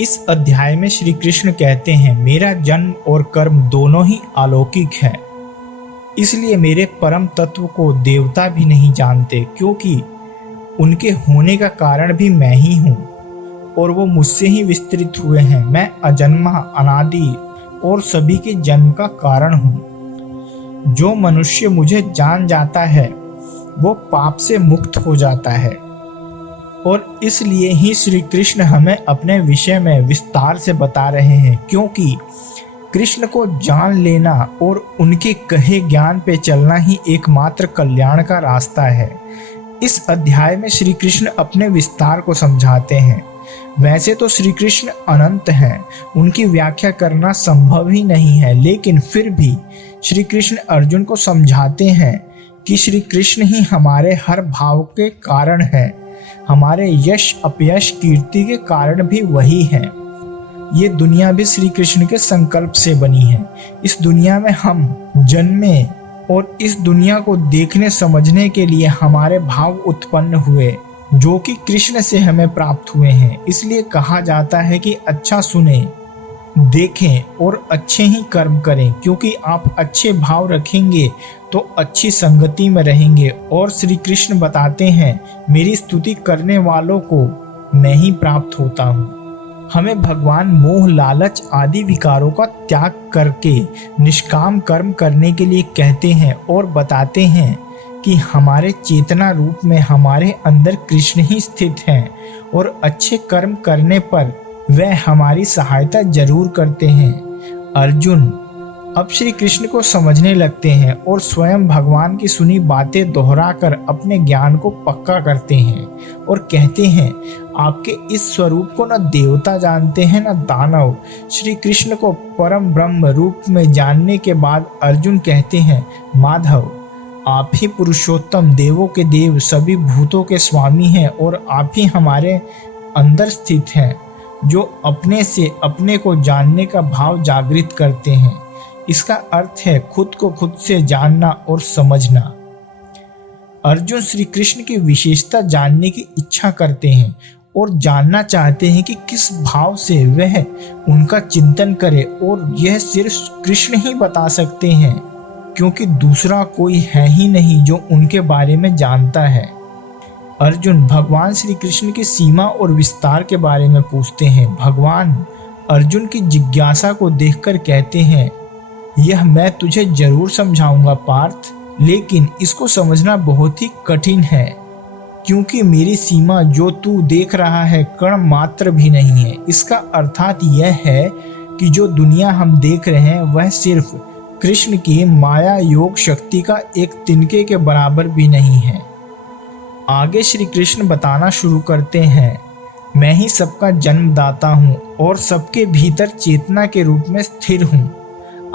इस अध्याय में श्री कृष्ण कहते हैं, मेरा जन्म और कर्म दोनों ही अलौकिक है, इसलिए मेरे परम तत्व को देवता भी नहीं जानते, क्योंकि उनके होने का कारण भी मैं ही हूँ और वो मुझसे ही विस्तृत हुए हैं। मैं अजन्मा, अनादि और सभी के जन्म का कारण हूँ। जो मनुष्य मुझे जान जाता है वो पाप से मुक्त हो जाता है, और इसलिए ही श्री कृष्ण हमें अपने विषय में विस्तार से बता रहे हैं, क्योंकि कृष्ण को जान लेना और उनके कहे ज्ञान पे चलना ही एकमात्र कल्याण का रास्ता है। इस अध्याय में श्री कृष्ण अपने विस्तार को समझाते हैं। वैसे तो श्री कृष्ण अनंत हैं, उनकी व्याख्या करना संभव ही नहीं है, लेकिन फिर भी श्री कृष्ण अर्जुन को समझाते हैं कि श्री कृष्ण ही हमारे हर भाव के कारण हैं, हमारे यश अपयश कीर्ति के कारण भी वही हैं। ये दुनिया भी श्री कृष्ण के संकल्प से बनी है। इस दुनिया में हम जन्मे और इस दुनिया को देखने समझने के लिए हमारे भाव उत्पन्न हुए, जो कि कृष्ण से हमें प्राप्त हुए हैं। इसलिए कहा जाता है कि अच्छा सुने, देखें और अच्छे ही कर्म करें, क्योंकि आप अच्छे भाव रखेंगे तो अच्छी संगति में रहेंगे। और श्री कृष्ण बताते हैं, मेरी स्तुति करने वालों को मैं ही प्राप्त होता हूँ। हमें भगवान मोह, लालच आदि विकारों का त्याग करके निष्काम कर्म करने के लिए कहते हैं और बताते हैं कि हमारे चेतना रूप में हमारे अंदर कृष्ण ही स्थित हैं और अच्छे कर्म करने पर वह हमारी सहायता जरूर करते हैं। अर्जुन अब श्री कृष्ण को समझने लगते हैं और स्वयं भगवान की सुनी बातें दोहराकर अपने ज्ञान को पक्का करते हैं और कहते हैं, आपके इस स्वरूप को न देवता जानते हैं न दानव। श्री कृष्ण को परम ब्रह्म रूप में जानने के बाद अर्जुन कहते हैं, माधव आप ही पुरुषोत्तम, देवों के देव, सभी भूतों के स्वामी हैं और आप ही हमारे अंदर स्थित हैं, जो अपने से अपने को जानने का भाव जागृत करते हैं। इसका अर्थ है खुद को खुद से जानना और समझना। अर्जुन श्री कृष्ण की विशेषता जानने की इच्छा करते हैं और जानना चाहते हैं कि किस भाव से वह उनका चिंतन करे, और यह सिर्फ कृष्ण ही बता सकते हैं, क्योंकि दूसरा कोई है ही नहीं जो उनके बारे में जानता है। अर्जुन भगवान श्री कृष्ण की सीमा और विस्तार के बारे में पूछते हैं। भगवान अर्जुन की जिज्ञासा को देखकर कहते हैं, यह मैं तुझे जरूर समझाऊंगा पार्थ, लेकिन इसको समझना बहुत ही कठिन है, क्योंकि मेरी सीमा जो तू देख रहा है कण मात्र भी नहीं है। इसका अर्थात यह है कि जो दुनिया हम देख रहे हैं वह सिर्फ कृष्ण की माया योग शक्ति का एक तिनके के बराबर भी नहीं है। आगे श्री कृष्ण बताना शुरू करते हैं, मैं ही सबका जन्मदाता हूँ और सबके भीतर चेतना के रूप में स्थिर हूँ।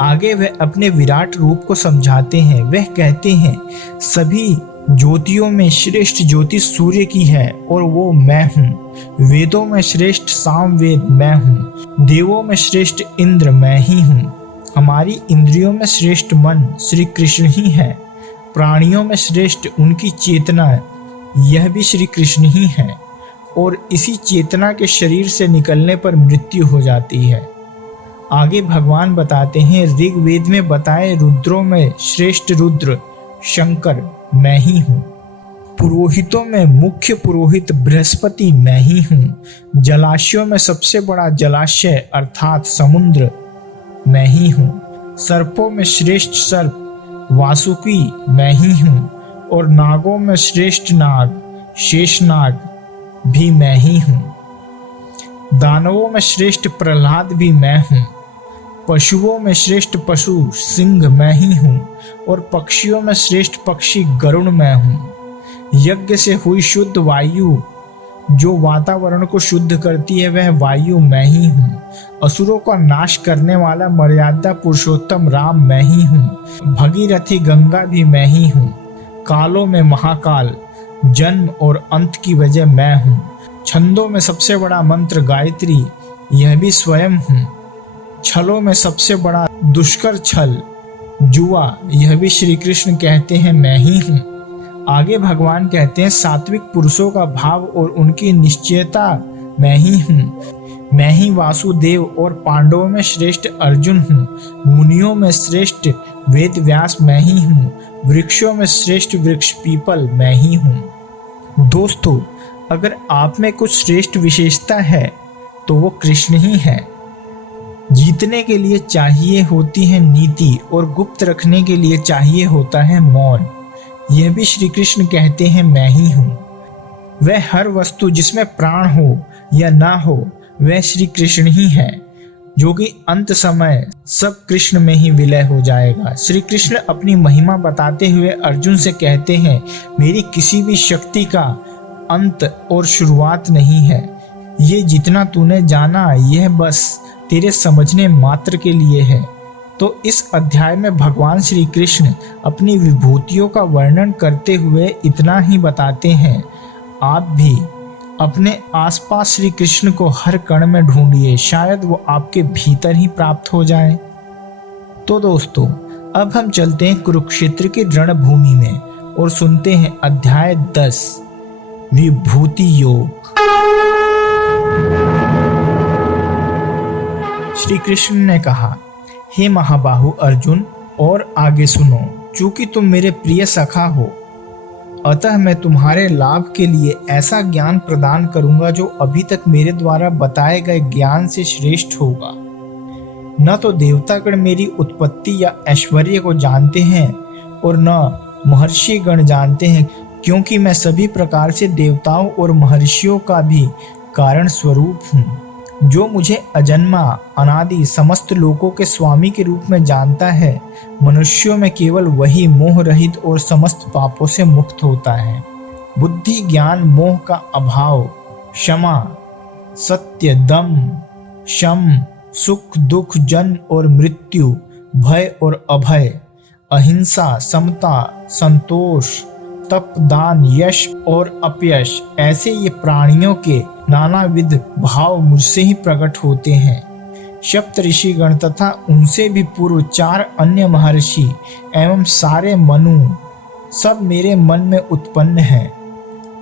आगे वह अपने विराट रूप को समझाते हैं। वह कहते हैं, सभी ज्योतियों में श्रेष्ठ ज्योति सूर्य की है और वो मैं हूँ। वेदों में श्रेष्ठ सामवेद मैं हूँ। देवों में श्रेष्ठ इंद्र मैं ही हूँ। हमारी इंद्रियों में श्रेष्ठ मन श्री कृष्ण ही है। प्राणियों में श्रेष्ठ उनकी चेतना, यह भी श्री कृष्ण ही है, और इसी चेतना के शरीर से निकलने पर मृत्यु हो जाती है। आगे भगवान बताते हैं, ऋग्वेद में बताए रुद्रों में श्रेष्ठ रुद्र शंकर मैं ही हूँ। पुरोहितों में मुख्य पुरोहित बृहस्पति मैं ही हूँ। जलाशयों में सबसे बड़ा जलाशय अर्थात समुद्र मैं ही हूँ। सर्पों में श्रेष्ठ सर्प वासुकी मैं ही हूँ, और नागों में श्रेष्ठ नाग शेषनाग भी मैं ही हूँ। दानवों में श्रेष्ठ प्रहलाद भी मैं हूँ। पशुओं में श्रेष्ठ पशु सिंह मैं ही हूँ, और पक्षियों में श्रेष्ठ पक्षी गरुड़ मैं हूँ। यज्ञ से हुई शुद्ध वायु जो वातावरण को शुद्ध करती है वह वायु मैं ही हूँ। असुरों का नाश करने वाला मर्यादा पुरुषोत्तम राम मैं ही हूँ। भगीरथी गंगा भी मैं ही हूँ। कालों में महाकाल, जन्म और अंत की वजह मैं हूँ। छंदों में सबसे बड़ा मंत्र गायत्री, यह भी स्वयं हूँ। छलों में सबसे बड़ा दुष्कर छल जुआ, यह भी श्री कृष्ण कहते हैं मैं ही हूँ। आगे भगवान कहते हैं, सात्विक पुरुषों का भाव और उनकी निश्चयता मैं ही हूँ। मैं ही वासुदेव और पांडवों में श्रेष्ठ अर्जुन हूँ। मुनियों में श्रेष्ठ वेद व्यास मैं ही हूँ। वृक्षों में श्रेष्ठ वृक्ष पीपल मैं ही हूँ। दोस्तों, अगर आप में कुछ श्रेष्ठ विशेषता है तो वो कृष्ण ही है। जीतने के लिए चाहिए होती है नीति और गुप्त रखने के लिए चाहिए होता है मौन। यह भी श्री कृष्ण कहते हैं मैं ही हूँ। वह हर वस्तु जिसमें प्राण हो या ना हो वह श्री कृष्ण ही है, जो कि अंत समय सब कृष्ण में ही विलय हो जाएगा। श्री कृष्ण अपनी महिमा बताते हुए अर्जुन से कहते हैं, मेरी किसी भी शक्ति का अंत और शुरुआत नहीं है। ये जितना तूने जाना यह बस तेरे समझने मात्र के लिए है। तो इस अध्याय में भगवान श्री कृष्ण अपनी विभूतियों का वर्णन करते हुए इतना ही बताते हैं। आप भी अपने आसपास श्री कृष्ण को हर कण में ढूंढिए, शायद वो आपके भीतर ही प्राप्त हो जाए। तो दोस्तों, अब हम चलते हैं कुरुक्षेत्र की रणभूमि में और सुनते हैं अध्याय 10 विभूति योग। श्री कृष्ण ने कहा, हे महाबाहु अर्जुन, और आगे सुनो। चूंकि तुम मेरे प्रिय सखा हो, अतः मैं तुम्हारे लाभ के लिए ऐसा ज्ञान प्रदान करूंगा जो अभी तक मेरे द्वारा बताए गए ज्ञान से श्रेष्ठ होगा। न तो देवतागण मेरी उत्पत्ति या ऐश्वर्य को जानते हैं और न महर्षि गण जानते हैं, क्योंकि मैं सभी प्रकार से देवताओं और महर्षियों का भी कारण स्वरूप हूँ। जो मुझे अजन्मा अनादि समस्त लोकों के स्वामी के रूप में जानता है, मनुष्यों में केवल वही मोह रहित और समस्त पापों से मुक्त होता है। बुद्धि ज्ञान मोह का अभाव, क्षमा सत्य दम शम सुख दुख जन्म और मृत्यु, भय और अभय, अहिंसा समता संतोष तप दान यश और अपयश, ऐसे ये प्राणियों के नानाविध भाव मुझसे ही प्रकट होते हैं। सप्त ऋषिगण तथा उनसे भी पूर्व 4 अन्य महर्षि एवं सारे मनु सब मेरे मन में उत्पन्न हैं,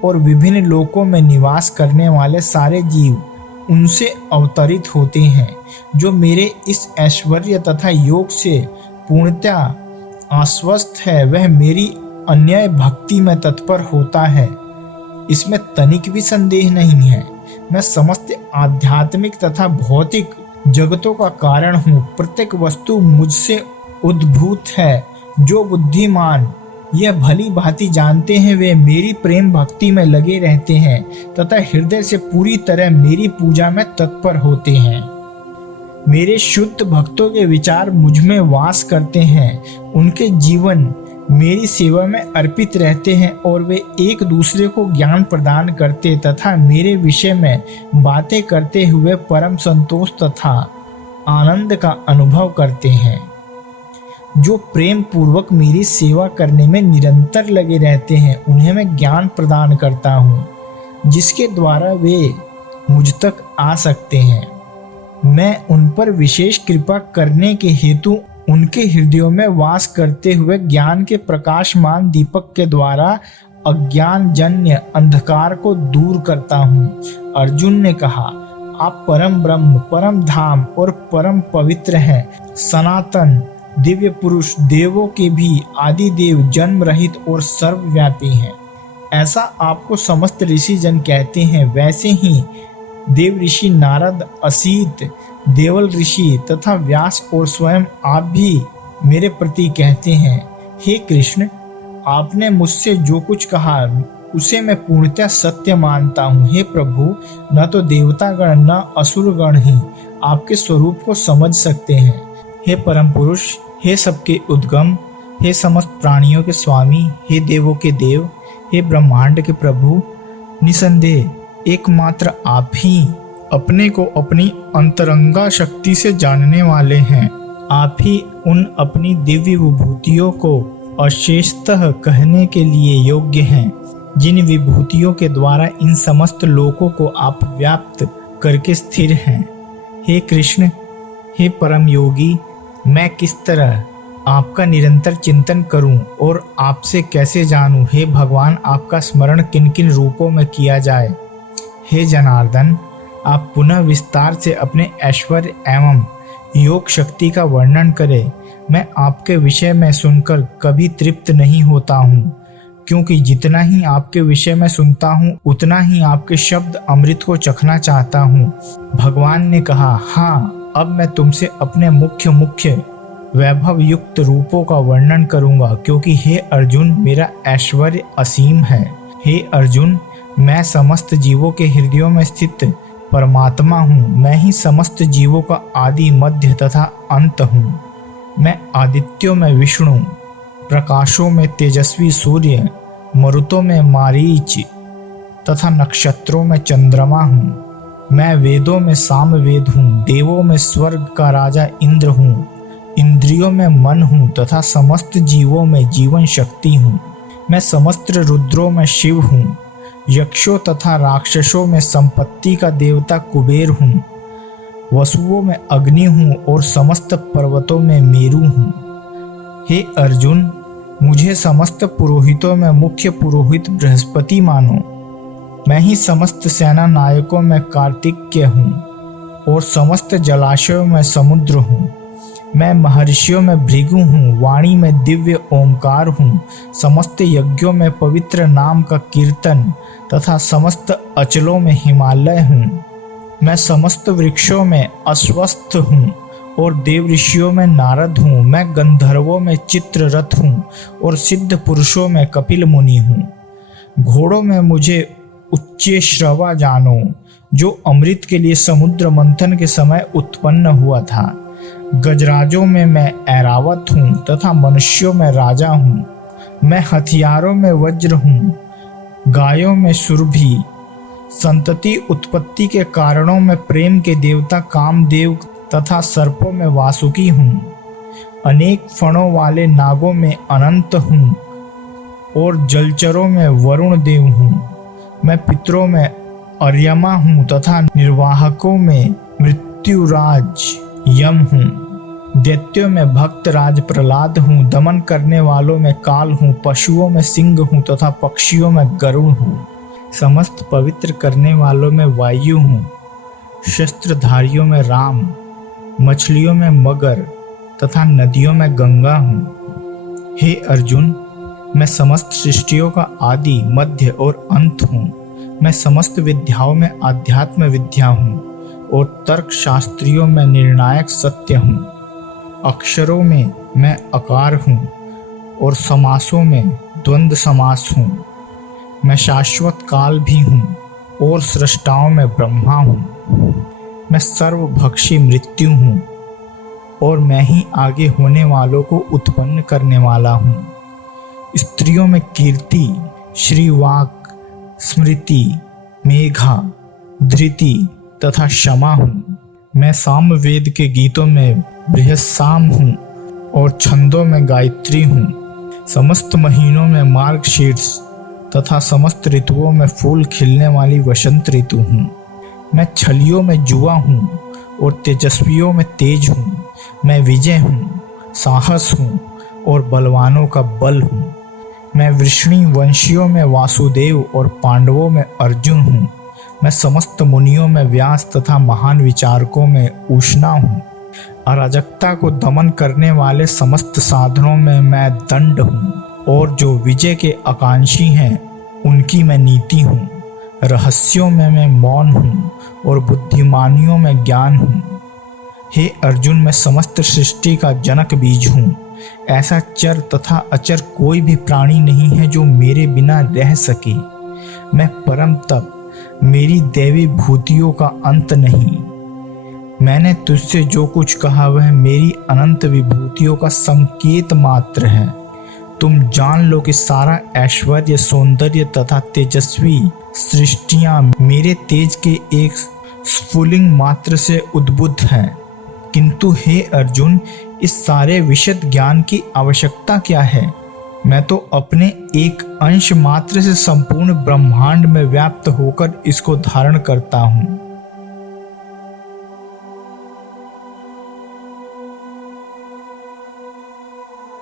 और विभिन्न लोकों में निवास करने वाले सारे जीव उनसे अवतरित होते हैं। जो मेरे इस ऐश्वर्य तथा योग से पूर्णतः आश्वस्त है, वह मेरी अन्याय भक्ति में तत्पर होता है। इसमें तनिक भी संदेह नहीं है। मैं समस्त आध्यात्मिक तथा भौतिक जगतों का कारण हूँ। प्रत्येक वस्तु मुझसे उद्भूत है। जो बुद्धिमान यह भली भांति जानते हैं, वे मेरी प्रेम भक्ति में लगे रहते हैं तथा हृदय से पूरी तरह मेरी पूजा में तत्पर होते हैं। मेरे शुद्ध भक्तों के विचार मुझ में वास करते हैं। उनके जीवन मेरी सेवा में अर्पित रहते हैं और वे एक दूसरे को ज्ञान प्रदान करते तथा मेरे विषय में बातें करते हुए परम संतोष तथा आनंद का अनुभव करते हैं। जो प्रेम पूर्वक मेरी सेवा करने में निरंतर लगे रहते हैं, उन्हें मैं ज्ञान प्रदान करता हूँ, जिसके द्वारा वे मुझ तक आ सकते हैं। मैं उन पर विशेष कृपा करने के हेतु उनके हृदयों में वास करते हुए ज्ञान के प्रकाशमान दीपक के द्वारा अज्ञान जन्य अंधकार को दूर करता हूँ। अर्जुन ने कहा, आप परम ब्रह्म, परम धाम और परम पवित्र हैं। सनातन दिव्य पुरुष, देवों के भी आदि देव, जन्म रहित और सर्वव्यापी हैं। ऐसा आपको समस्त ऋषि जन कहते हैं। वैसे ही देव ऋषि नारद, असीत, देवल ऋषि तथा व्यास और स्वयं आप भी मेरे प्रति कहते हैं। हे कृष्ण, आपने मुझसे जो कुछ कहा उसे मैं पूर्णतः सत्य मानता हूँ। हे प्रभु, न तो देवतागण न असुरगण ही आपके स्वरूप को समझ सकते हैं। हे परम पुरुष, हे सबके उद्गम, हे समस्त प्राणियों के स्वामी, हे देवों के देव, हे ब्रह्मांड के प्रभु, निसंदेह एकमात्र आप ही अपने को अपनी अंतरंगा शक्ति से जानने वाले हैं। आप ही उन अपनी दिव्य विभूतियों को अशेषतः कहने के लिए योग्य हैं, जिन विभूतियों के द्वारा इन समस्त लोकों को आप व्याप्त करके स्थिर हैं। हे कृष्ण, हे परम योगी, मैं किस तरह आपका निरंतर चिंतन करूं और आपसे कैसे जानूं? हे भगवान, आपका स्मरण किन किन रूपों में किया जाए? हे जनार्दन, आप पुनः विस्तार से अपने ऐश्वर्य एवं योग शक्ति का वर्णन करें। मैं आपके विषय में सुनकर कभी तृप्त नहीं होता हूँ, क्योंकि जितना ही आपके विषय में सुनता हूँ उतना ही आपके शब्द अमृत को चखना चाहता हूँ। भगवान ने कहा, हाँ, अब मैं तुमसे अपने मुख्य वैभव युक्त रूपों का वर्णन करूँगा, क्योंकि हे अर्जुन, मेरा ऐश्वर्य असीम है। हे अर्जुन, मैं समस्त जीवों के हृदयों में स्थित परमात्मा हूँ। मैं ही समस्त जीवों का आदि, मध्य तथा अंत हूँ। मैं आदित्यों में विष्णु, प्रकाशों में तेजस्वी सूर्य, मरुतों में मारीच तथा नक्षत्रों में चंद्रमा हूँ। मैं वेदों में सामवेद हूँ, देवों में स्वर्ग का राजा इंद्र हूँ, इंद्रियों में मन हूँ तथा समस्त जीवों में जीवन शक्ति हूँ। मैं समस्त रुद्रों में शिव हूँ, यक्षों तथा राक्षसों में संपत्ति का देवता कुबेर हूँ, वसुओं में अग्नि हूँ और समस्त पर्वतों में मेरु हूँ। हे अर्जुन, मुझे समस्त पुरोहितों में मुख्य पुरोहित बृहस्पति मानो। मैं ही समस्त सेना नायकों में कार्तिकेय हूँ और समस्त जलाशयों में समुद्र हूँ। मैं महर्षियों में भृगु हूँ, वाणी में दिव्य ओंकार हूँ, समस्त यज्ञों में पवित्र नाम का कीर्तन तथा समस्त अचलों में हिमालय हूँ। मैं समस्त वृक्षों में अश्वत्थ हूँ और देव ऋषियों में नारद हूँ। मैं गंधर्वों में चित्ररथ हूँ और सिद्ध पुरुषों में कपिल मुनि हूँ। घोड़ों में मुझे उच्चैश्रवा जानो, जो अमृत के लिए समुद्र मंथन के समय उत्पन्न हुआ था। गजराजों में मैं ऐरावत हूँ तथा मनुष्यों में राजा हूँ। मैं हथियारों में वज्र हूँ, गायों में सुरभि, संतति उत्पत्ति के कारणों में प्रेम के देवता कामदेव तथा सर्पों में वासुकी हूँ। अनेक फणों वाले नागों में अनंत हूँ और जलचरों में वरुण देव हूँ। मैं पितरों में अर्यमा हूँ तथा निर्वाहकों में मृत्युराज यम हूँ। दैत्यों में भक्त राज प्रहलाद हूँ, दमन करने वालों में काल हूँ, पशुओं में सिंह हूँ तथा पक्षियों में गरुड़ हूँ। समस्त पवित्र करने वालों में वायु हूँ, शस्त्रधारियों में राम, मछलियों में मगर तथा नदियों में गंगा हूँ। हे अर्जुन, मैं समस्त सृष्टियों का आदि, मध्य और अंत हूँ। मैं समस्त विद्याओं में आध्यात्म विद्या हूँ और तर्क शास्त्रियों में निर्णायक सत्य हूँ। अक्षरों में मैं अकार हूँ और समासों में द्वंद्व समास हूँ। मैं शाश्वत काल भी हूँ और सृष्टाओं में ब्रह्मा हूँ। मैं सर्वभक्षी मृत्यु हूँ और मैं ही आगे होने वालों को उत्पन्न करने वाला हूँ। स्त्रियों में कीर्ति, श्रीवाक, स्मृति, मेघा, धृति तथा क्षमा हूँ। मैं सामवेद के गीतों में बृहस्साम हूँ और छंदों में गायत्री हूँ। समस्त महीनों में मार्गशीर्ष तथा समस्त ऋतुओं में फूल खिलने वाली वसंत ऋतु हूँ। मैं छलियों में जुआ हूँ और तेजस्वियों में तेज हूँ। मैं विजय हूँ, साहस हूँ और बलवानों का बल हूँ। मैं वृष्णि वंशियों में वासुदेव और पांडवों में अर्जुन हूँ। मैं समस्त मुनियों में व्यास तथा महान विचारकों में उष्णा हूँ। अराजकता को दमन करने वाले समस्त साधनों में मैं दंड हूँ और जो विजय के आकांक्षी हैं उनकी मैं नीति हूँ। रहस्यों में मैं मौन हूँ और बुद्धिमानियों में ज्ञान हूँ। हे अर्जुन, मैं समस्त सृष्टि का जनक बीज हूँ। ऐसा चर तथा अचर कोई भी प्राणी नहीं है जो मेरे बिना रह सके। मैं परम तप, मेरी दैवी भूतियों का अंत नहीं। मैंने तुझसे जो कुछ कहा वह मेरी अनंत विभूतियों का संकेत मात्र है। तुम जान लो कि सारा ऐश्वर्य, सौंदर्य तथा तेजस्वी सृष्टियां मेरे तेज के एक स्फुलिंग मात्र से उद्बुद्ध हैं। किंतु हे अर्जुन, इस सारे विशद ज्ञान की आवश्यकता क्या है? मैं तो अपने एक अंश मात्र से संपूर्ण ब्रह्मांड में व्याप्त होकर इसको धारण करता हूँ।